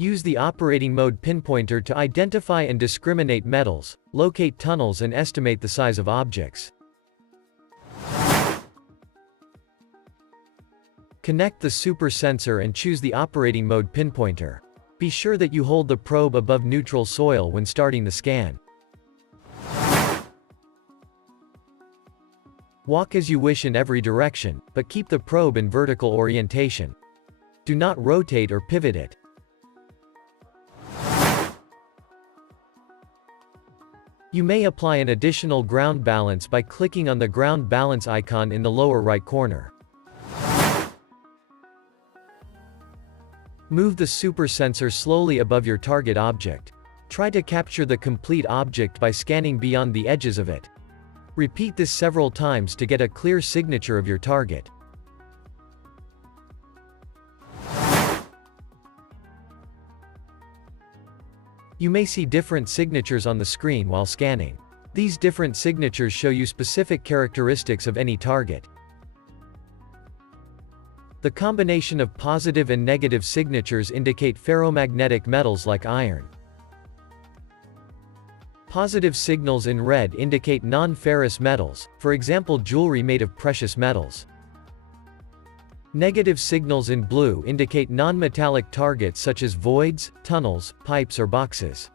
Use the operating mode pinpointer to identify and discriminate metals, locate tunnels and estimate the size of objects. Connect the super sensor and choose the operating mode pinpointer. Be sure that you hold the probe above neutral soil when starting the scan. Walk as you wish in every direction, but keep the probe in vertical orientation. Do not rotate or pivot it. You may apply an additional ground balance by clicking on the ground balance icon in the lower right corner. Move the super sensor slowly above your target object. Try to capture the complete object by scanning beyond the edges of it. Repeat this several times to get a clear signature of your target. You may see different signatures on the screen while scanning. These different signatures show you specific characteristics of any target. The combination of positive and negative signatures indicate ferromagnetic metals like iron. Positive signals in red indicate non-ferrous metals, for example jewelry made of precious metals. Negative signals in blue indicate non-metallic targets such as voids, tunnels, pipes or boxes.